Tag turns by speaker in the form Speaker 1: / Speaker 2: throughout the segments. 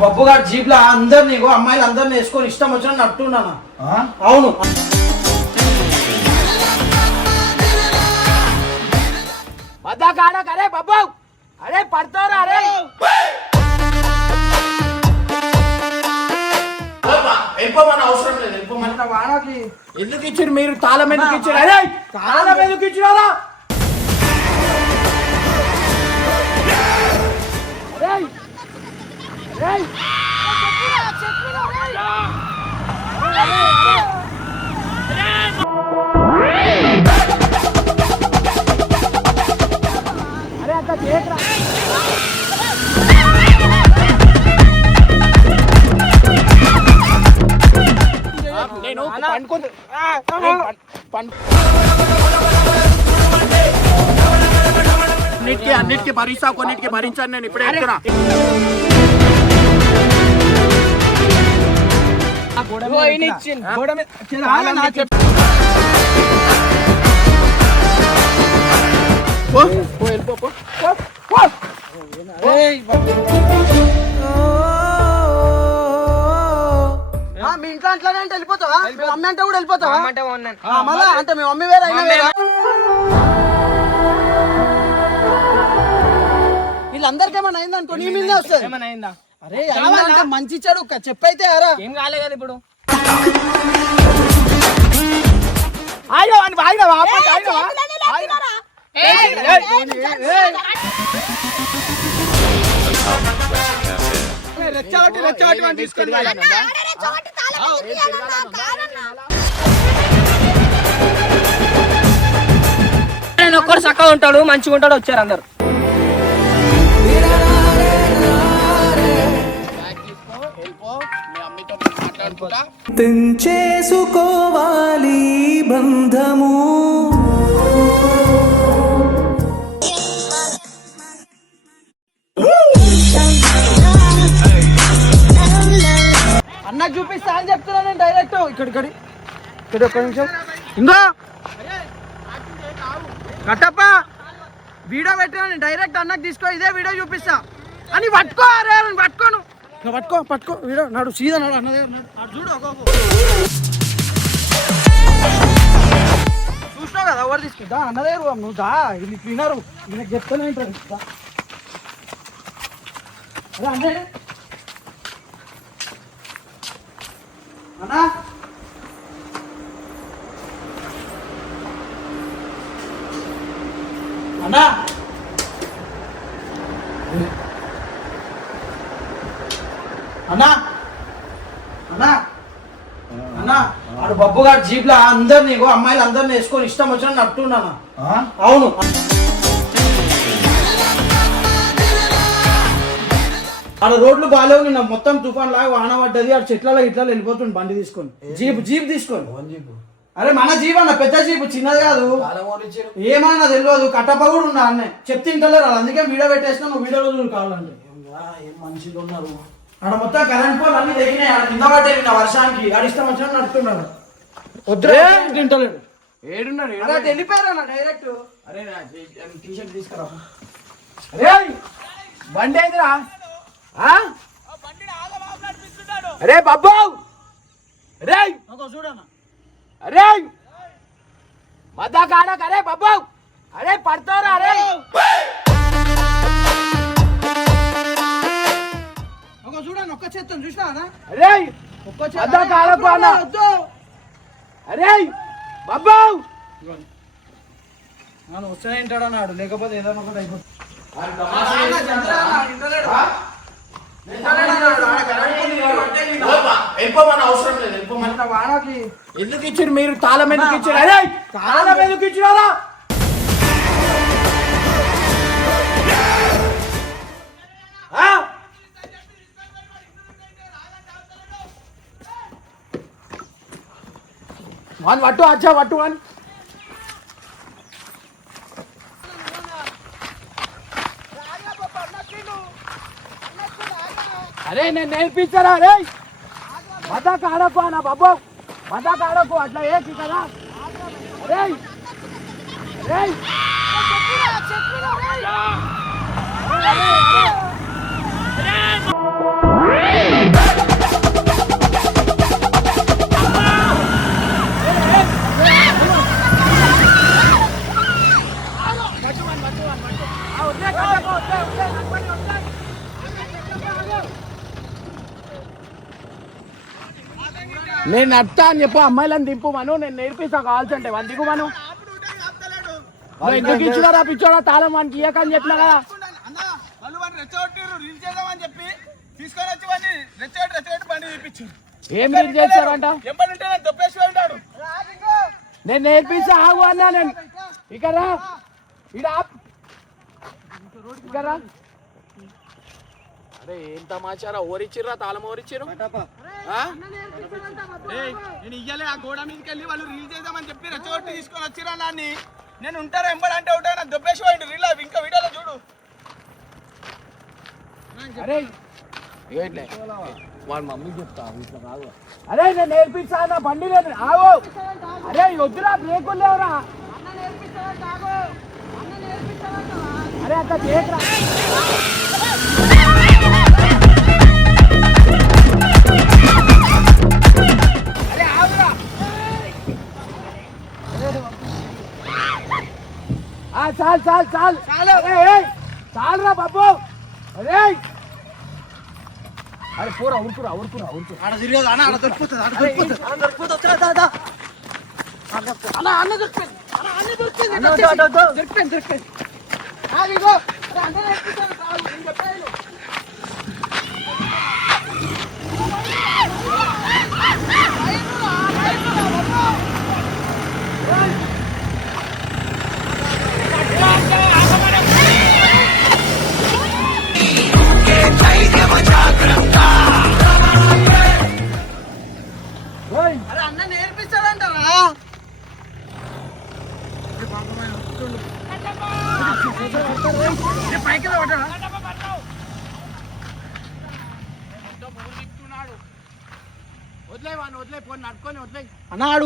Speaker 1: బబ్బు గారు జీప్లో అందరినీ అమ్మాయిలు అందరినీ వేసుకొని ఇష్టం వచ్చిన నట్టున్నాను? అవును.
Speaker 2: కాడకు అరే బాబు! అరే పడతారా అరే!
Speaker 3: వెళ్ళిపోమని అవసరం లేదు. వెళ్ళిపోమని
Speaker 1: మన వానకి
Speaker 2: ఎందుకు ఇచ్చారు మీరు? తాళం ఎందుకు ఇచ్చారు? అరే తాళం ఎందుకు ఇచ్చినారా? పండుకుంటా అన్నిటికీ అన్నిటికీ భరిస్తా కొన్నిటికి భరించాను నేను ఇప్పుడే
Speaker 1: మీ ఇంట్లో అట్లానే అంటే వెళ్ళిపోతావా? మీ మమ్మీ అంటే కూడా వెళ్ళిపోతావా? మళ్ళా అంటే మీ మమ్మీ వేరే అయినా వేరా. వీళ్ళందరికీ ఏమైనా అయింది అనుకో నీ మీదే వస్తుంది.
Speaker 4: ఏమైనా
Speaker 1: అరే అయిందంటే మంచి చెడు చెప్పైతే అరా.
Speaker 4: ఏం కాలే కదా ఇప్పుడు?
Speaker 2: రెచ్చగొట్టి రెచ్చగొట్టి తీసుకొని వెళ్ళాలన్నా?
Speaker 4: నేను ఒక్కడు చక్కగా ఉంటాడు మంచిగా ఉంటాడు వచ్చారు అందరు.
Speaker 5: తెంచేసుకోవాలి బంధము.
Speaker 1: అన్నకు చూపిస్తా అని చెప్తున్నా నేను డైరెక్ట్. ఇక్కడ ఇక్కడ ఇక్కడ ఒక్క నిమిషం. ఇంకో కట్టప్ప. వీడియో పెట్టినా నేను డైరెక్ట్ అన్నకు తీసుకో ఇదే వీడియో చూపిస్తా. అని పట్టుకో అరే పట్టుకోను. ఇక పట్టుకో పట్టుకో. వీడో నాడు సీదా నాడు అన్నదే ఉన్నాడు చూడు చూసినావు కదా ఎవరు తీసుకుందా అన్నదే రూ, నువ్వు దా ఇది తినరు ఈయనకి చెప్తానే ఉంటారు దా. అన్నే అన్నా. అన్నా. అన్నా. అన్నా. అన్నా ఆడు బబ్బు గారు జీప్లో అందరినీ అమ్మాయిలు అందరినీ వేసుకొని ఇష్టం వచ్చిన నట్టున్నాను అవును. ఆడ రోడ్లు బాగాలేవు నిన్న మొత్తం తుఫాన్ లాగా వాన పడ్డది ఆడ చెట్లలో ఇట్లా వెళ్ళిపోతుంది బండి తీసుకొని. జీప్ జీప్ తీసుకొని. అరే మన జీప్ అన్న పెద్ద జీప్ చిన్నది కాదు. ఏమన్నా తెలియదు కట్టప్ప కూడా ఉన్నా అన్నే. చెప్తే ఇంటలేరు అందుకే వీడియో పెట్టేసిన వీడియోలో చూడు కావాలంటే. మనుషులు ఉన్నారు. ఆడ మొత్తం కరెంట్ పోల్ అన్ని తెగినాయి ఆడ కింద పట్టే నిన్న వర్షానికి ఆడ ఇష్టం వచ్చిన నడుతున్నాడు వద్దురే తింటలేడు?
Speaker 2: ఏడున్నాడు
Speaker 1: అలా వెళ్ళిపోయారు అన్న డైరెక్ట్
Speaker 2: అరే టీషర్ట్ తీసుకురా. అరే బండి ఏందిరా? ఆ? అరే బాబు! అరే
Speaker 1: చూడన్న.
Speaker 2: అరే మధ్య కాడకు అరే బాబు! అరే పడతారా అరే
Speaker 1: ఒక చూడండి ఒక్క చేత్తో చూసినా
Speaker 2: అరే
Speaker 1: ఒక్క. వద్దు
Speaker 2: అరే బాబు.
Speaker 1: నన్ను వస్తూనే ఉంటాడు అన్నాడు లేకపోతే ఏదైనా ఒకటి అయిపోతుంది.
Speaker 2: ఎందుకు ఇచ్చారు మీరు? తాళం ఎందుకు ఇచ్చారు? అరే తాళం ఎందుకు ఇచ్చినారా? వన్ పట్టు అచ్చా పట్టు వన్ అరే నేను నేర్పించారా అరే? మదా కాడకు అన్న బాబు. మదా కాడకు అట్లా ఏకి కదా. అరే అరే. నేను నడుతా అని చెప్పు అమ్మాయిలను దింపు మను నేను నేర్పిస్తా కావాల్సి అంటే వన్ దిగు మను. ఎందుకు ఇచ్చుడా పిచ్చోడా తాళం వానికి ఇయ్యకని చెప్పినా కదా. ఏం రీల్ చేస్తారంట
Speaker 6: నేను
Speaker 2: నేర్పిస్తా ఆగు అన్నా నేను. ఇక్కడ రా. ఇడ. ఆప్. ఇక్కడ రా. అరే ఏం తమాచారా ఓరిచ్చిర్రా తాళం ఓరిచ్చిర్రు? ఆ?
Speaker 6: నేను ఇయ్యలే ఆ గోడ మీదకి వెళ్ళి వాళ్ళు రీల్ చేద్దామని చెప్పి రెచ్చగొట్టి తీసుకొని వచ్చిరా నాన్ని. నేను ఉంటారా ఎంబడి అంటే ఉంటా నాకు దొబ్బేసి పోయిండు. రీల్ ఇంకా వీడియోలో చూడు.
Speaker 2: అరే. వాడు మమ్మీ చెప్తా ఇట్లా రాదు. అరే నేను నేర్పిస్తా నా బండి నేను ఆవు అరే వద్దురా బ్రేక్ లేవురా. అరే అట్లా చేయకురా చాలు చాలు చాలు. చాలు. చాలురా బాబు. అరే. అరే పోరా ఉరుకురా ఉరుకురా ఉరుకురా
Speaker 1: ఆడ తిరగదు అన్న ఆడ దొరికిపోతుంది ఆడ దొరికిపోతుంది. ఆడ దొరికిపోతుంది దా, దా, దా. అన్న అన్న దొరికిపోయింది. అన్న అన్న దొరికిపోయింది
Speaker 2: అన్న.
Speaker 1: దొరికిపోయింది. దొరికిపోయింది ఆగు, ఇగో. అరే, అన్న నేర్పిస్తాను,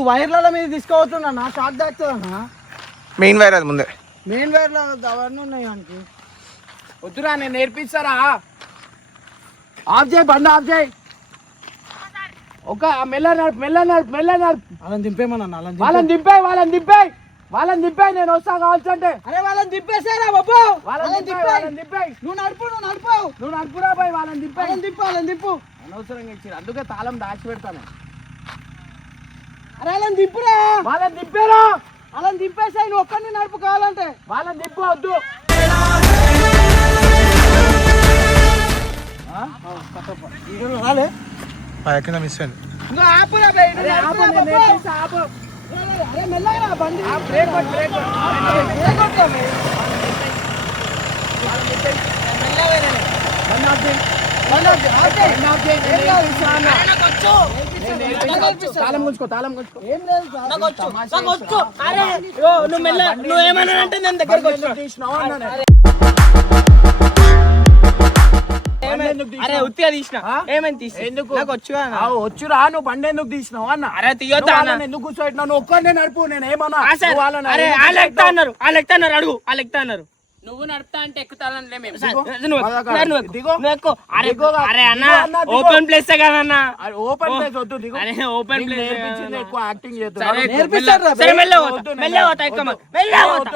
Speaker 1: వైర్ల మీద తీసుకోవతున్నా నా షాక్ తాకుతుంది అన్న.
Speaker 6: మెయిన్ వైర్ అది ముందే.
Speaker 1: మెయిన్ వైర్లో అవన్నీ ఉన్నాయి మనకి
Speaker 2: వద్దురా నేను నేర్పిస్తారా? ఆఫ్ చేయి బండి ఆఫ్ చేయి. ఒక మెల్ల నడుపు మెల్ల నడుపు మెల్ల నడుపు.
Speaker 1: అలా దింపేమన్నా అలా
Speaker 2: వాళ్ళని దింపాయి వాళ్ళని దింపాయి. వాళ్ళని దింపాయి నేను వస్తా కావాల్సి అంటే
Speaker 1: అరే వాళ్ళని దింపేసారా బాబు?
Speaker 2: వాళ్ళని దింపాయి వాళ్ళని దింపాయి.
Speaker 1: నువ్వు నడుపు నువ్వు నడుపు.
Speaker 2: నువ్వు నడుపురా పోయి వాళ్ళని దింపాయి.
Speaker 1: వాళ్ళని దింపు వాళ్ళని దింపు.
Speaker 2: అనవసరంగా ఇచ్చారు అందుకే తాళం దాచి పెడతాను
Speaker 1: అరే వాళ్ళని దింపురా.
Speaker 2: వాళ్ళని దింపారా.
Speaker 1: వాళ్ళని దింపేసాయి నువ్వు ఒక్కడిని నడుపు కావాలంటే.
Speaker 2: వాళ్ళని దింపు వద్దు
Speaker 1: రాలే.
Speaker 6: కింద మిస్ అయింది?
Speaker 1: ఇంకా ఆపురా బే, నడుపురా బాబు. అరే మెల్లగా బండి.
Speaker 2: ఆ, బ్రేక్ కొట్టు, బ్రేక్ కొట్టు.
Speaker 1: బ్రేక్ కొట్టు.
Speaker 2: బండి తాళం గుంచుకో తాళం గుంచుకో
Speaker 4: నువ్వు మెల్ల ఏమన్నా అంటే నేను దగ్గరకు అరే ఉత్తిగా తీసిన
Speaker 2: ఆ?
Speaker 4: తీసి
Speaker 2: ఎందుకు?
Speaker 4: నాకు వచ్చుగా
Speaker 2: ఆ, వచ్చురా నువ్వు బండి ఎందుకు తీసినావు అన్న
Speaker 4: అరే తీయొద్దా
Speaker 2: నువ్వు
Speaker 4: అన్న?
Speaker 2: ఎందుకు కూర్చోబెట్టినా నువ్వు ఒక్కడే నడుపు నేను ఏమన్నా
Speaker 4: అరే
Speaker 2: ఆ
Speaker 4: వాళ్ళు అన్నారు వాళ్ళు ఎక్కుతా అన్నారు అడుగు వాళ్ళు ఎక్కుతా అన్నారు నువ్వు నడుపుతా అంటే ఎక్కుతానలే మేము. అరే అన్న. ఓపెన్ ప్లేస్ కదన్నా.
Speaker 2: ఓపెన్. ప్లేస్ వద్దు
Speaker 4: అరే, ఓపెన్ ప్లేస్.
Speaker 2: ఎక్కువ యాక్టింగ్
Speaker 4: సరే. మెల్లగా పోతా మెల్లగా పోతా ఎక్కువ. మెల్లగా పోతా.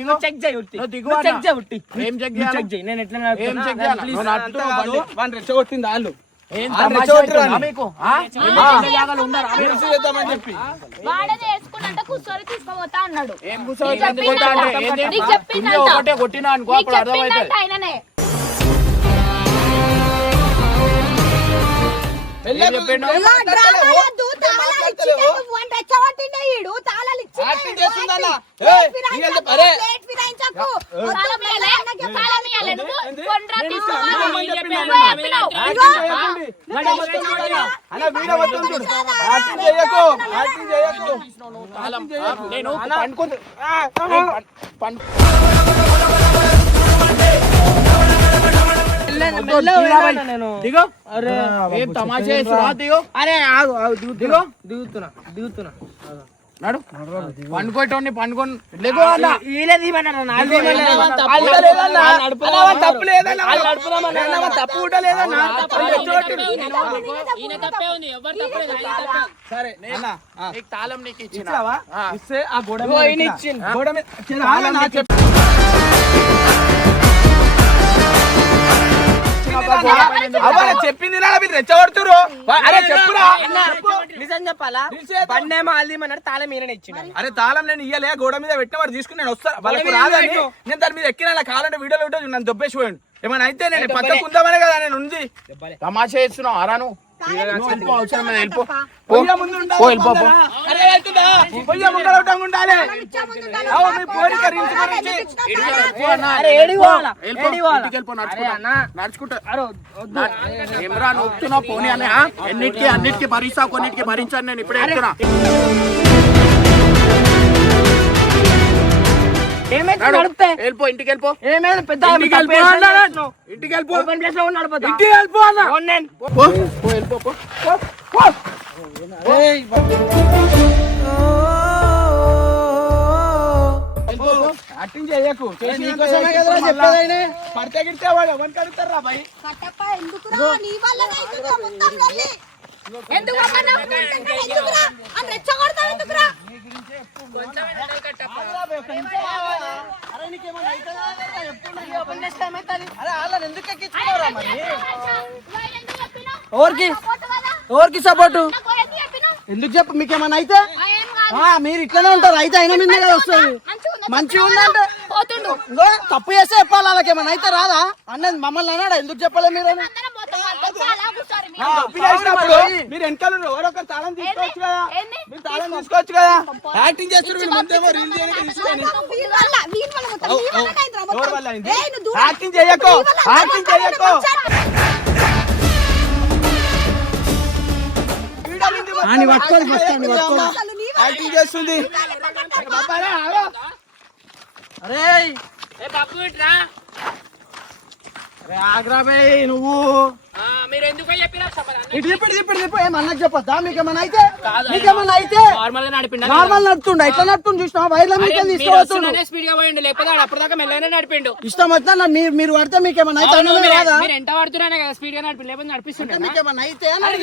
Speaker 4: నువ్వు. చెక్ చేయి ఉట్టి.
Speaker 2: నువ్వు
Speaker 4: చెక్. చేయి ఉట్టి.
Speaker 2: ఏం చెక్ చేయాలి?
Speaker 4: చెక్ చేయి. నేను ఎట్లా?
Speaker 2: చెక్ చేయాలి? నువ్వు
Speaker 1: వాళ్ళు.
Speaker 2: తమాషా. మీకు ఆ? జాగాలో ఉన్నారా
Speaker 1: చెప్పి.
Speaker 7: చేసుకున్నంత కూర్చొని తీసుకోపోతా అన్నాడు
Speaker 2: ఏం ఎందుకు కొట్టా అంటే. ఏంది?
Speaker 7: నీకు చెప్పిందంట.
Speaker 2: ఒకటే కొట్టినా అనుకో
Speaker 7: నీకు
Speaker 2: అప్పుడు అర్థమవుతుంది
Speaker 7: చెప్పిందంట ఆయననే
Speaker 2: ఏం చెప్పిండు?
Speaker 7: ఇగో డ్రామాలొద్దు, తాళాలు ఇచ్చిండే నువ్వు అని రెచ్చగొట్టిండే ఈడు, తాళాలు ఇచ్చిండే
Speaker 1: యాక్టింగ్
Speaker 7: నువ్వు
Speaker 1: చేస్తుందన్న.
Speaker 7: యాక్టింగ్.
Speaker 1: ఏయ్,
Speaker 7: ప్లేట్
Speaker 1: నీకు ఎంత-
Speaker 7: ఫిరాయించకు,
Speaker 1: అరే.
Speaker 7: ప్లేట్ ఫిరాయించకు. తాళం ఇయ్యాలే, తాళం ఇయ్యాలే నువ్వు. కొండ్రా
Speaker 2: దిగో
Speaker 4: అరే
Speaker 2: ఏం తమాషా దిగో.
Speaker 4: అరే దిగుతున్నా దిగుతున్నా.
Speaker 2: నడు. పండుకోటోని పండుకొని లేకో అన్న. తప్పు లేదన్నా? తప్పు కూడా లేదన్నా? సరే తాళం నీకు
Speaker 6: ఇస్తే ఆ గోడ. గోడ మీద చిన్న
Speaker 2: తాళం
Speaker 6: ఆగన్నా,
Speaker 2: నీకు
Speaker 6: చెప్పు. అవ్వ, నేను చెప్పింది నా మీరు రెచ్చగొడుతురు అరే చెప్పురా.
Speaker 4: అన్న, నిజం చెప్పాలా? బండేమో అల్ది అన్నాడు తాళం ఈయన ఇచ్చిండు.
Speaker 6: అరే తాళం నేను ఇయ్యలే. గోడ మీద పెట్టిన వాడు తీసుకుని నేను వస్తా. వాళ్ళకి రాదని. నేను దాని మీద ఎక్కిన కాలంటే వీడియోలో ఉంటుంది నన్ను దొబ్బేసి పోయాడు ఏమైనా అయితే నేను పక్కకు ఉందామనే కదా నేను ఉంది.
Speaker 2: తమాషా చేస్తున్నావు అరా నడుచుకుంటా. పోనీ అని ఆ? ఎన్నిటికి అన్నిటికి భరిస్తా కొన్నిటికి భరించాను నేను ఇప్పుడే వెళ్ళిపో ఇంటికి వెళ్ళిపో
Speaker 4: ఏమైంది పెద్ద
Speaker 2: ఇంటికి
Speaker 4: తప్పు
Speaker 2: వెళ్ళిపో అన్న.
Speaker 4: చేసినావు.
Speaker 2: ఇంటికి వెళ్ళిపో
Speaker 4: ఓపెన్ ప్లేస్లో నడిపోతా
Speaker 2: ఇంటికి వెళ్ళిపో అన్న.
Speaker 4: అవును నేను.
Speaker 2: పో, పో, వెళ్ళిపో పో. పో, పో.
Speaker 6: యాక్టింగ్ చేయకు. చేసి
Speaker 1: నీకోసమే కదరా చెప్పేది ఆయన.
Speaker 6: పడితే గిడితే వాడు ఎవరికి అడుగుతారా భయ్
Speaker 7: నీ అవుతుందిరా మొత్తం లొల్లి. ఎందుకు? ఎందుకురా? అని రెచ్చగొడతావు ఎందుకురా? ఎవరికి
Speaker 1: సపోర్టు. ఎందుకు చెప్పు మీకేమన్నా అయితే? ఆ, మీరు ఇట్లనే ఉంటారు. అయితే అయినా మీద కదా వస్తుంది మంచిగా ఉందంటే తప్పు చేస్తే చెప్పాలి వాళ్ళకి ఏమన్నా అయితే రాదా? అన్నది మమ్మల్ని అన్నాడా? ఎందుకు చెప్పలే మీరు?
Speaker 6: చేసినప్పుడు మీరు. వెనకాల ఎవరో ఒకరు తాళం తీసుకోవచ్చు కదా?
Speaker 7: ఏంది?
Speaker 6: మీరు తాళం తీసుకోవచ్చు కదా? యాక్టింగ్ ముందేమో రీల్ చేయకు. చేయకు. చేస్తుంది.
Speaker 1: అరే
Speaker 4: ఏ బాబు ఇట్రా
Speaker 1: నువ్వు. ఇటు ఇప్పుడు ఇప్పుడు ఇప్పుడు ఏమన్నా చెప్పొద్దా? మీకేమన్నా అయితే? మీకేమన్నా అయితే?
Speaker 4: నార్మల్
Speaker 1: నడుతుండ? ఇట్లా నడుతుంది చూసినా వైర్ల మీకు తీసుకోవచ్చు
Speaker 4: స్పీడ్గా పోయిండు లేకపోతే అప్పటిదాకా మెల్లగానే నడిపిండు.
Speaker 1: ఇష్టం వచ్చినా మీరు మీరు పడితే మీకేమన్నా అయితే రాదా
Speaker 4: మీరు ఎంత పడుతున్నానే కదా స్పీడ్గా నడిపి లేకపోతే నడిపిస్తుండే
Speaker 1: మీకేమన్నా అయితే అని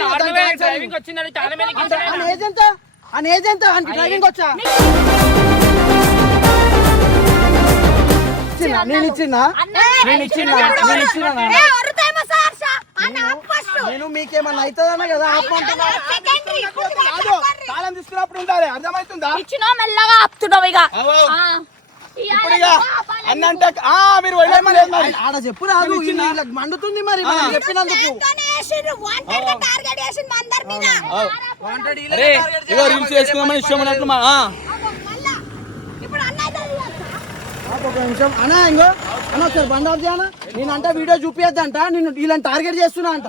Speaker 4: డ్రైవింగ్ వచ్చిందని చాలా
Speaker 1: ఏజ్ ఎంత ఏజ్ ఎంత ఆయనకి డ్రైవింగ్ వచ్చా? ఇచ్చినా? నేను ఇచ్చినా నేను ఇచ్చినా నేను ఇచ్చినా. నేను మీకేమన్నా అవుతుందనే కదా? ఆపమంటున్నా
Speaker 7: Secondary.
Speaker 6: కాదు. తాళం తీసుకున్నప్పుడు ఉండాలి. అర్థమవుతుందా?
Speaker 7: ఇచ్చినావు మెల్లగా ఆపుతున్నావు ఇక.
Speaker 6: అవ్వ.
Speaker 7: ఆ.
Speaker 6: ఇప్పుడు ఇక అన్న అంటే ఆ మీరు
Speaker 1: ఆడ చెప్పు రాదు. మండుతుంది మరి. మనం చెప్పినందుకు?
Speaker 7: wanted గా target వేసిండ్రు మా అందరి మీద.
Speaker 6: అరే ఇగో రీల్స్ చేసుకుందామని ఇష్టం ఉన్నట్లు మా ఆ.
Speaker 7: అగో, మళ్ళా. ఇప్పుడు అన్న అయితే అది కాదు.
Speaker 1: ఆపు ఒక నిమిషం. అన్నా ఇంకో అన్న ఒకసారి బండి ఆఫ్ చేయనా నేను అంటే వీడియో చూపియద్దంట. నేను వీళ్ళని టార్గెట్ చేస్తున్నా అంట.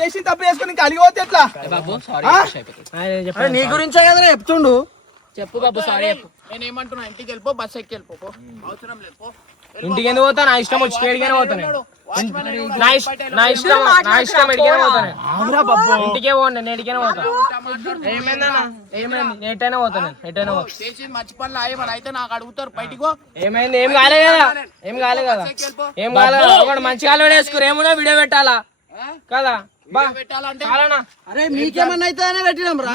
Speaker 6: చేసిన తప్పు. చేసుకుని ఇంకా అలిగిపోతే ఎట్లా?
Speaker 1: నీ గురించే కదా చెప్తుండు.
Speaker 4: చెప్పు బాబు సారీ చెప్పు.
Speaker 2: నేను ఏమంటున్నా ఇంటికి వెళ్ళిపో బస్ ఎక్కి వెళ్ళిపో. అవసరం లేదు పో.
Speaker 4: ఇంటికి ఎందుకు పోతా నా ఇష్టం వచ్చి కేడిగానే పోతాను నా ఇష్టం నా ఇష్టం నా ఇష్టం ఎడిగానే పోతాను ఇంటికే పోండి నేను ఎడిగానే పోతాను ఏమైందన్నా? ఏమైంది? ఎటైనా పోతాను ఎటైనా పోతాను
Speaker 2: అయ్యమని అయితే నాకు అడుగుతారు బయటికి.
Speaker 4: ఏమైంది? ఏం కాలే కదా? ఏం కాలే కదా. ఏం కాలే మంచి కాలు వేసుకుని ఏమున్నా వీడియో పెట్టాలా? కదా?
Speaker 1: అరే మీకేమన్నా అయితే పెట్టినాం రా.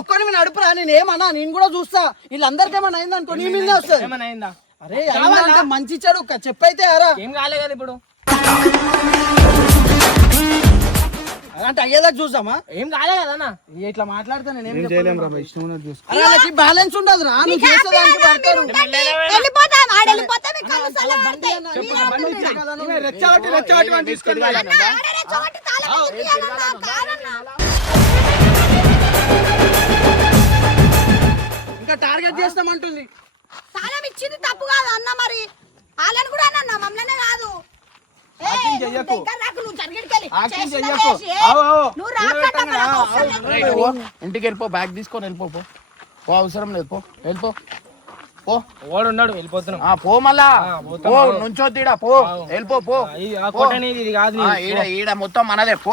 Speaker 1: ఒక్కని నడుపురా నేను ఏమన్నా? నేను కూడా చూస్తా. వీళ్ళందరికీ ఏమన్నా అయిందనుకో నీ మీదే వస్తుంది.
Speaker 4: అయిందా?
Speaker 1: అరే అయిందంటే మంచి చెడు చెప్పైతే అరా
Speaker 4: ఏం కాలే కదా ఇప్పుడు?
Speaker 1: అలాంటి అయ్యేదాకా చూద్దామా?
Speaker 4: ఏం కాలే కదా
Speaker 1: ఇట్లా మాట్లాడితే నేను బ్యాలెన్స్ ఉండదు రా నువ్వు చేసేదానికి పడతారు.
Speaker 6: రెచ్చగొట్టి రెచ్చగొట్టి.
Speaker 1: ఇంకా టార్గెట్ చేస్తామంటుంది.
Speaker 7: తాళం ఇచ్చింది తప్పు కాదు అన్న మరి. వాళ్ళని కూడా అన్న మమ్మల్నే కాదు.
Speaker 2: ఇంటికి వెళ్ళిపో బ్యాగ్ తీసుకొని వెళ్ళిపో అవసరం లేదు పో. వెళ్ళిపో. పో.
Speaker 4: వాడు ఉన్నాడు వెళ్ళిపోతున్నాం.
Speaker 2: ఆ, పో మళ్ళా. పో
Speaker 4: పో.
Speaker 2: నుంచో తీడా పో. వెళ్ళిపో పో.
Speaker 4: ఈ- ఆ
Speaker 2: పో.
Speaker 4: కోట అనేది ఇది కాదు
Speaker 2: ఆ, ఈడ ఈడ మొత్తం మనదే పో.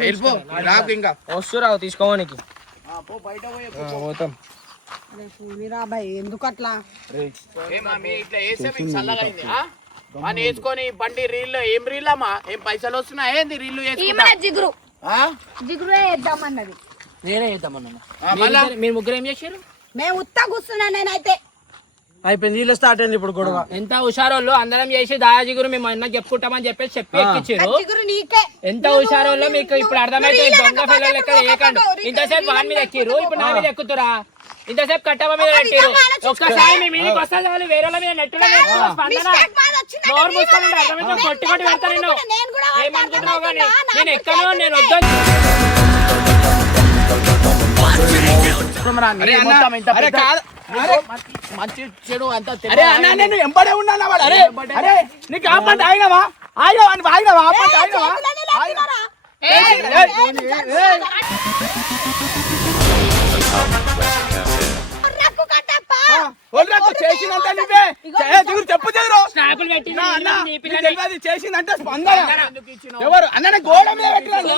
Speaker 2: వెళ్ళిపో. రాకు ఇంకా.
Speaker 4: వస్తురావు తీసుకోవానికి
Speaker 2: ఆ, పో బయట పోయి
Speaker 4: ఆ, పోతాం.
Speaker 7: ఎందుకు అట్లా
Speaker 2: వేసుకొని బండి రీల్ ఏం రీల్ అమ్మా? ఏం పైసలు వస్తున్నాయి? ఏంది రీల్
Speaker 7: జిగురు?
Speaker 2: ఆ?
Speaker 7: జిగురే వేద్దామన్నది.
Speaker 4: నేనే
Speaker 2: మళ్ళా?
Speaker 4: మీరు ముగ్గురు ఏం చేశారు
Speaker 7: మేము ఉత్తా కూర్చున్నా నేనైతే.
Speaker 1: అయిపోయింది వీళ్ళు స్టార్ట్ అయింది ఇప్పుడు గొడవ.
Speaker 4: ఎంత హుషారోళ్ళు అందరం చేసి దాయాజిగురు మేము అన్న చెప్పుకుంటామని చెప్పేసి చెప్పి ఎక్కిచ్చారు ఎంత హుషారోళ్ళు మీకు ఇప్పుడు అర్థమైతే దొంగ పిల్లలు లెక్క ఏకండు. ఇంతసేపు వాడి మీద ఎక్కిరు ఇప్పుడు నా మీద ఎక్కుతురా? ఇంతసేపు కట్టవ మీద పెట్టిరు. ఒక్కసారి మీ మీదకి వస్తా చాలు వేరే వాళ్ళ మీద నెట్టులో స్పందన. నోరు. అర్థమైతే కొట్టి కొట్టి పెడతా నిన్ను.
Speaker 7: మాట్లాడుకుంటే నేను
Speaker 4: ఏమనుకుంటున్నావు కానీ? నేను ఎక్కను నేను
Speaker 7: తెలియదు.
Speaker 2: అన్న,
Speaker 6: మొత్తం ఇంత
Speaker 2: అరే
Speaker 6: పెద్ద-
Speaker 2: మంచి చెడు అంతా
Speaker 6: అరే అన్న నేను ఎంబడే ఉన్నాను వాడు అరే అరే నీకు ఆపంటే ఆగినావా ఆగినావా అని ఆగినావా ఆగినావా చేసిందంటే నువ్వే ఏ, దిగురు చెప్పు దిగురు తెలియదు చేసిందంటే స్పందన ఎవరు అన్న గోడ మీద పెట్టినాడు.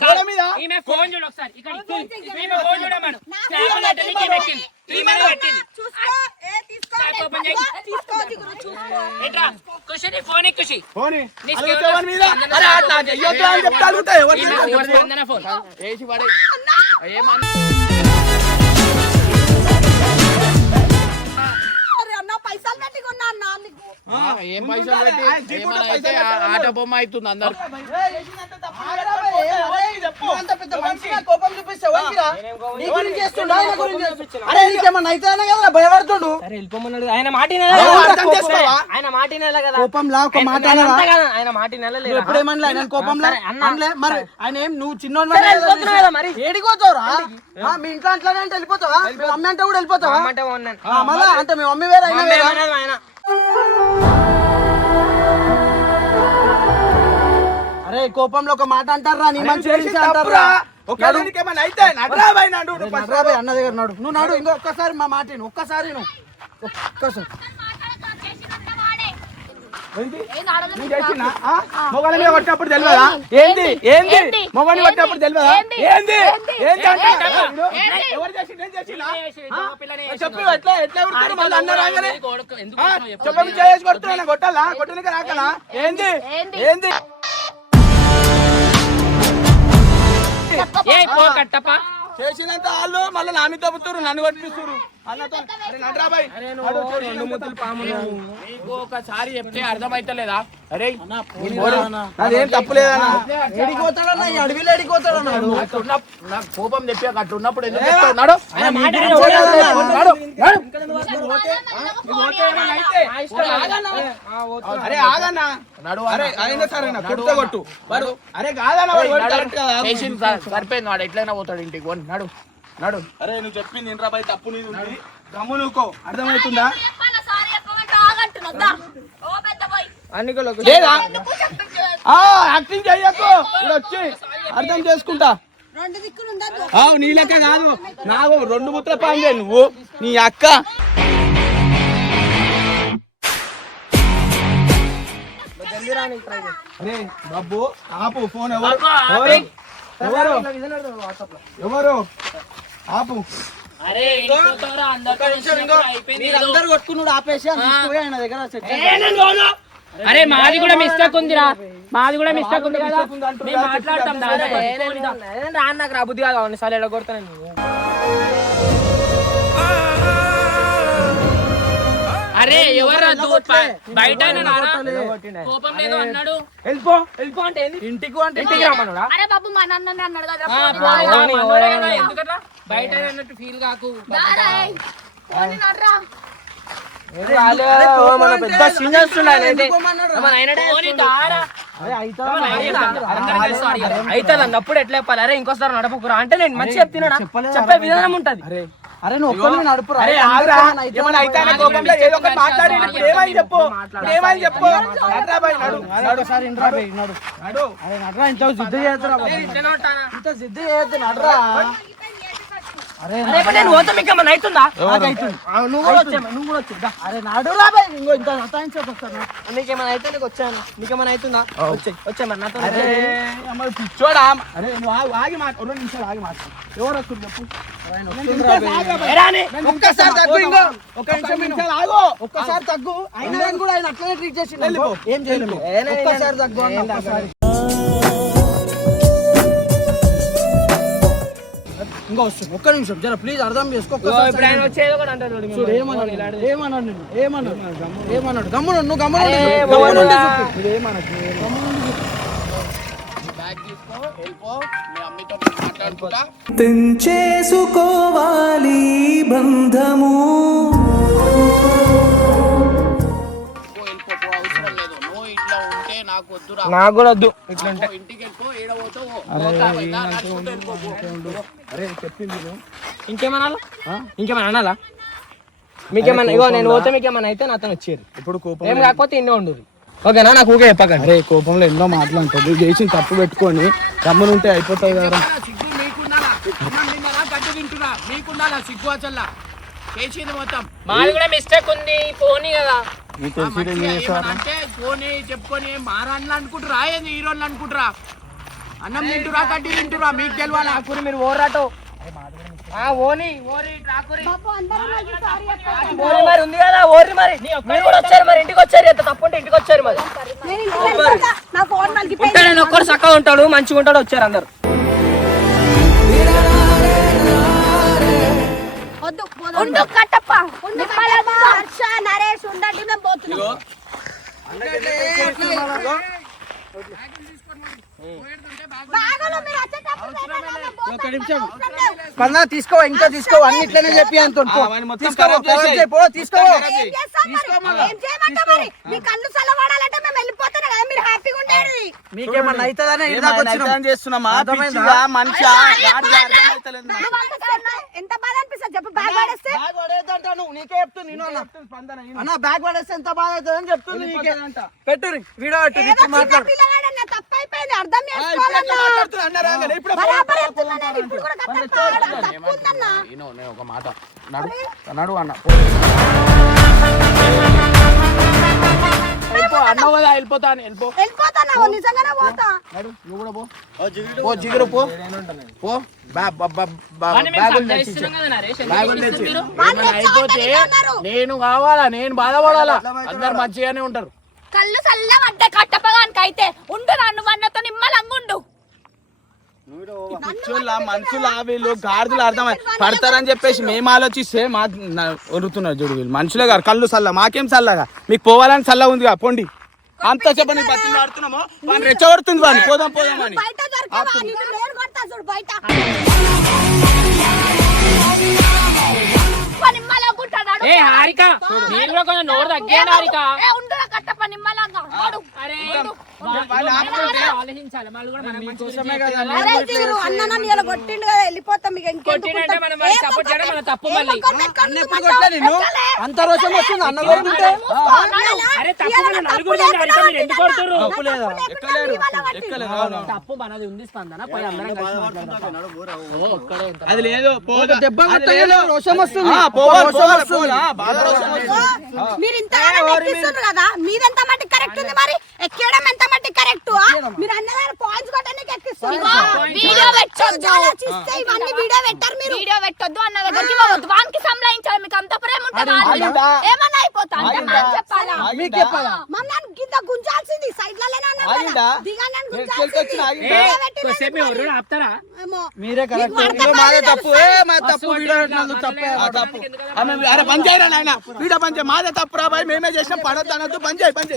Speaker 4: గోడ
Speaker 6: మీద
Speaker 4: ఈమె ఫోన్ చూడు ఒకసారి ఇక్కడ. ఈమె ఫోన్ చూడమను స్నాపులు పెట్టింది ఈమె పెట్టింది ఈమెనే పెట్టింది
Speaker 7: చూసుకో, ఏం పైసలు పెట్టి
Speaker 2: అయితే. ఆట బొమ్మ అవుతుంది అందరు.
Speaker 1: కోపం. అరే నీకేమన్నా అయితే కదా భయపడుతుండు
Speaker 4: సరే వెళ్ళిపోమన్నాడు. ఆయన మాట
Speaker 6: నువ్వు అర్థం చేసుకోవా?
Speaker 4: ఆయన మాట వినాలి కదా?
Speaker 1: కోపంలా ఒక
Speaker 4: ఆయన-
Speaker 1: మాట
Speaker 4: ఆయన
Speaker 1: అనరా?
Speaker 4: అంతా కాదు, ఆయన మాట వినాలి
Speaker 1: నువ్వు ఎప్పుడేమనలే ఆయన కోపంలో
Speaker 4: సరే, అన్న.
Speaker 1: అనలే మరి ఆయన ఏం నువ్వు
Speaker 4: కదా మరి.
Speaker 1: ఏడిపోతావురా మీ ఇంట్లో అట్లానే అంటే వెళ్ళిపోతావా? మీ మమ్మీ అంటే కూడా వెళ్ళిపోతావా?
Speaker 4: అంటే ఉన్నాను
Speaker 1: ఆ, మళ్ళా అంటే మీ మమ్మీ వేరే అయినా వేరా?
Speaker 4: ఆయన.
Speaker 1: అరే కోపంలో ఒక మాట అంటారా నీ మంచి గురించి. అంటారా అన్న దగ్గర నడు నువ్వు నడు ఇంకో ఒక్కసారి మా మాట. ఒక్కసారి నువ్వు ఒక్కసారి?
Speaker 6: మొగల మీద కొట్టినప్పుడు తెలియదా? ఏంది? ఏంది? మొగని కొట్టినప్పుడు తెలియదా? ఏంది? చెప్పు ఎట్లా ఎట్లా కొడతారు మళ్ళీ అందరూ రాగానే ఆ? చెప్పు చేసి కొడుతున్నా కొట్టాలా? కొట్టడానికి ఏంది? ఏంది? చేసినంత వాళ్ళు మళ్ళీ నా మీద తప్పుతారు నన్ను కొట్టిస్తారు
Speaker 2: నీకు ఒకసారి చెప్తే అర్థమైతలేదా? అరే
Speaker 6: అదేం తప్పులేదన్నా.
Speaker 1: అడవిలో.
Speaker 2: నాకు కోపం అట్లా ఉన్నప్పుడు ఎందుకు?
Speaker 6: అరే ఆగన్నా?
Speaker 2: నడు
Speaker 6: అరే అయినా సరే కొట్టు కొట్టు. వాడు అరే కాదన్నా
Speaker 2: సరిపోయింది వాడు. ఎట్లయినా పోతాడు ఇంటికి. పోనీ, నడు. నడు.
Speaker 6: అరే నువ్వు చెప్పింది ఇంట్రా బయట తప్పు నీది ఉంది. గమ్ము నువ్వుకో అర్థమవుతుందా? లేదా? యాక్టింగ్ చెయ్యకు ఇక్కడ వచ్చి అర్థం చేసుకుంటా.
Speaker 7: రెండు దిక్కులు ఉండదు
Speaker 6: ఆ నీ లెక్క కాదు. నాకు రెండు ముద్ర పాండే నువ్వు. నీ అక్క. బాబు ఆపు ఫోన్ ఎవరు? ఎవరు ఎవరు? ఎవరు? ఆపు.
Speaker 1: కొట్టుకున్నాడు ఆపేసి ఆయన దగ్గర.
Speaker 4: అరే మాది కూడా మిస్టేక్ ఉందిరా. మాది కూడా మిస్టేక్ ఉంది కదా. మేము మాట్లాడతాం రాను నాకు రా బుద్ధి కాదు అవును సార్ ఎలా కొడతాను నువ్వు అరే ఎవరు బయట కోపం లేదు అన్నాడు. వెళ్ళిపో వెళ్ళిపో అంటే ఏంది?
Speaker 1: ఇంటికి అంటే
Speaker 4: ఇంటికి రామన్నాడా
Speaker 7: అరే బాబు మా నాన్న అన్నాడు కదా,
Speaker 4: ఎందుకట్లా బయట అన్నట్టు ఫీల్ కాకు.
Speaker 7: దారా, ఏయ్. పోనీ నడ్రా.
Speaker 1: మన పెద్ద సీన్ చేస్తున్నాడు ఆయన అయితే.
Speaker 4: అన్నప్పుడు ఎట్లా చెప్పాలి? అరే ఇంకోసారి నడపకురా. అంటే నేను మంచిగా చెప్తున్నాడా చెప్పే విధానం ఉంటది.
Speaker 1: అరే నువ్వు ఒక్కడివి నడుపురా.
Speaker 6: అరే ఆగురా. ఏమైనా అయితే అనే కోపంలో ఏదో ఒకటి మాట్లాడి ఇప్పుడు ఏమని చెప్పు? ఇప్పుడు ఏమని చెప్పు? నడురా బాయ్, నడు. నడు.
Speaker 1: ఒకసారి ఇంట్రా బే, నడు.
Speaker 6: నడు.
Speaker 1: అరే నడరా ఇంత చేయొద్దు నడరా.
Speaker 4: నేను పోతే మీకు ఏమన్నా అవుతుందా?
Speaker 1: నువ్వు కూడా వచ్చే నువ్వు కూడా వచ్చే. అరే నడురా బే ఇంకో ఇంత సతాయించొద్దు ఒకసారి నడు.
Speaker 4: నీకేమైనా అయితే నీకు వచ్చాను నీకేమైనా అవుతుందా? వచ్చే వచ్చే మరి నాతో.
Speaker 6: పిచ్చోడా? అరే నువ్వు ఆగు, ఆగి మాట రెండు నిమిషాలు ఆగి మాట ఎవరు వస్తుంది చెప్పు?
Speaker 1: ఒక్కసారి తగ్గు ఇంకో.
Speaker 6: నిమిషాలు ఆగు.
Speaker 1: ఒక్కసారి తగ్గు. అయినా కూడా ఆయన అట్లనే ట్రీట్ చేసి ఏం చేయలేము ఒక్కసారి తగ్గు ఒక్కసారి. ఇంకా వస్తుంది. ఒక్క నిమిషం. జర ప్లీజ్ అర్థం చేసుకో. ఏమన్నాడు? ఏమన్నాడు? ఏమన్నాడు? గమ్మును నువ్వు గమ్మును
Speaker 4: అరే,
Speaker 1: ఉండు.
Speaker 3: పో.
Speaker 6: అరే చెప్పింది నువ్వు.
Speaker 4: ఇంకేమనాలా? ఇంకేమన్నా అనాలా? మీకేమన్నా ఇగో నేను పోతే మీకేమన్నా అయితే నాతో వచ్చేది
Speaker 6: ఇప్పుడు కోపం
Speaker 4: ఏం కాకపోతే ఇన్నే ఉండు ఓకేనా? నాకు ఊకే చెప్పకండి.
Speaker 6: అరే కోపంలో ఎన్నో మాట్లాడుతుంది చేసిన తప్పు పెట్టుకొని గమ్మున ఉంటే అయిపోతాయి కదా.
Speaker 3: మీకుండాలా సిగ్గు అసలు చేసింది మొత్తం.
Speaker 4: మాది కూడా మిస్టేక్ ఉంది. పోనీ కదా.
Speaker 3: ఆ,
Speaker 6: తెలిసి ఏం చేస్తారు
Speaker 3: అంటే పోనీ చెప్పుకొని మారాన్లు అనుకుంటురా ఏంది హీరోలు అనుకుంటురా అన్నం తింటురా గడ్డి తింటురా మీకు తెలియాలా
Speaker 4: ఆకురి మీరు ఓరాటో ఆ ఓని ఓరి ట్రాకురి మరి ఉంది కదా ఓరి మరి. మీరు కూడా వచ్చారు మరి ఇంటికి వచ్చారు ఎంత తప్పు ఉంటే ఇంటికి వచ్చారు మరి. ఉంటాడు నేను చక్కగా ఉంటాడు మంచిగా ఉంటాడు వచ్చారు అందరు.
Speaker 7: ఉండు. కట్టప్ప. ఉండు హర్ష నరేష్ ఉండండి మేము పోతున్నాం.
Speaker 1: తీసుకో ఇంకా తీసుకో అన్ని ఇట్లనే చెప్పి అంత
Speaker 6: చేసేయ్.
Speaker 1: పో తీసుకో
Speaker 7: ఏం చేస్తాం మరి? ఏం చేయమంటావు మరి? మీ కళ్ళు చల్లబడాలంటే మేము వెళ్ళిపోతున్నాం కదా మీరు హ్యాపీగా ఉండేది
Speaker 1: మీకేమన్నా అవుతుందనే ఇందాక వచ్చినాం.
Speaker 6: చేస్తున్నామా?
Speaker 1: అర్థమైందా?
Speaker 6: పిచ్చిగా మనిషా?
Speaker 7: ఎంత బాధ అనిపిస్తుంది చెప్పు బ్యాగ్ పడేస్తే
Speaker 1: బ్యాగ్ పడేద్దంట నువ్వు నీకే చెప్తుంది నేను అన్న. అన్న బ్యాగ్ పడేస్తే ఎంత బాధ అవుతుందని చెప్తుంది నీకే. పెట్టు వీడియో పెట్టు ఇచ్చి మాట్లాడు.
Speaker 7: పిల్లగాడన్న తప్పైపోయింది అర్థం చేసుకోవాలన్నా?
Speaker 6: ఇప్పుడే
Speaker 7: బరాబర్ చెప్తున్నా నేను ఇప్పుడు కూడా తప్పు ఉందన్నా.
Speaker 3: నేను ఒక మాట. నడు నడు అన్న
Speaker 6: వెళ్ళిపోతా వెళ్ళిపో.
Speaker 7: వెళ్ళిపోతానా నిజంగానే పోతా.
Speaker 3: నువ్వు కూడా పో. పో జిగురు పో. పో. అయిపోతే. నేను కావాలా? నేను బాధపడాలా? అందరు మంచిగానే ఉంటారు.
Speaker 7: కళ్ళు చల్లబడ్డ కట్టపగానికి అయితే ఉండు నన్ను వన్నతో నిమ్మలంగుండు
Speaker 6: పిచ్చోళ్ళ మనుషులు వీళ్ళు గాడిదలు అర్థమై పడతారని చెప్పేసి మేము ఆలోచిస్తే మా వరుతున్నారు చూడు వీళ్ళు. మనుషులే గారు కళ్ళు చల్ల మాకేం చల్లగా? మీకు పోవాలని చల్ల ఉందిగా పోండి. అంత చెప్పని బతిని ఆడుతున్నామో వాళ్ళు రెచ్చగొడుతుంది వాడిని. పోదాం పోదాం అని
Speaker 4: ఏ హారిక మీరు కూడా కొంచెం నోరు తగ్గాను హారిక?
Speaker 7: ఏ ఉండురా కట్టప్ప నిమ్మలంగా వాడు.
Speaker 4: అరే
Speaker 6: వాళ్ళు ఆపుతుంటే
Speaker 4: ఆలోచించాలి. మళ్ళీ కూడా మనం మంచి
Speaker 1: కోసమే కదా
Speaker 7: అరే తీరు అన్న నన్ను ఇలా కొట్టిండు కదా వెళ్ళిపోతాం ఇక ఇంకెందుకు
Speaker 4: కొట్టిండంటే
Speaker 7: ఉంటాం?
Speaker 4: మనం మరి
Speaker 7: ఏం
Speaker 4: support చేయడం మన తప్పు మళ్ళీ.
Speaker 1: అన్న ఎప్పుడు? కొట్టలే నిన్ను. అంత రోషం వస్తుంది అన్న కొడుకుంటే
Speaker 4: అరే తప్పు
Speaker 1: తప్పు
Speaker 4: మనది ఉంది స్పందన పోయి అందరం కలిసి
Speaker 6: అది లేదు
Speaker 1: దెబ్బ. రోషం వస్తుంది.
Speaker 7: మీరు ఇంత కదా మీదెంత మట్టి కరెక్ట్ ఉంది మరి? ఎక్కడం ఎంత మట్టి కరెక్ట్ మీరు. అన్నదాని పాయింట్స్ కొట్టడానికి ఎక్కిస్తున్నారు వీడియో పెట్టొద్దు ఆలోచిస్తే ఇవన్నీ వీడియో పెట్టారు మీరు. వీడియో పెట్టొద్దు అన్న దగ్గరికి పోవద్దు వానికి సంలాయించాలి మీకు అంత ప్రేమ ఉంటే వాని మీద
Speaker 6: ఆగిందా?
Speaker 7: ఏమన్నా అయిపోతా చెప్పాలా?
Speaker 1: మీకు చెప్పాలా?
Speaker 7: మమ్మల్ని కింద. గుంజాల్సింది. సైడ్
Speaker 4: మీరు
Speaker 1: ఇదిగో మాదే తప్పు. తప్పు. తప్పే.
Speaker 6: నాయన? వీడ తప్పురా మేమే చేసినాం పడద్దు అనొద్దు. పని చేయి పని చేయి.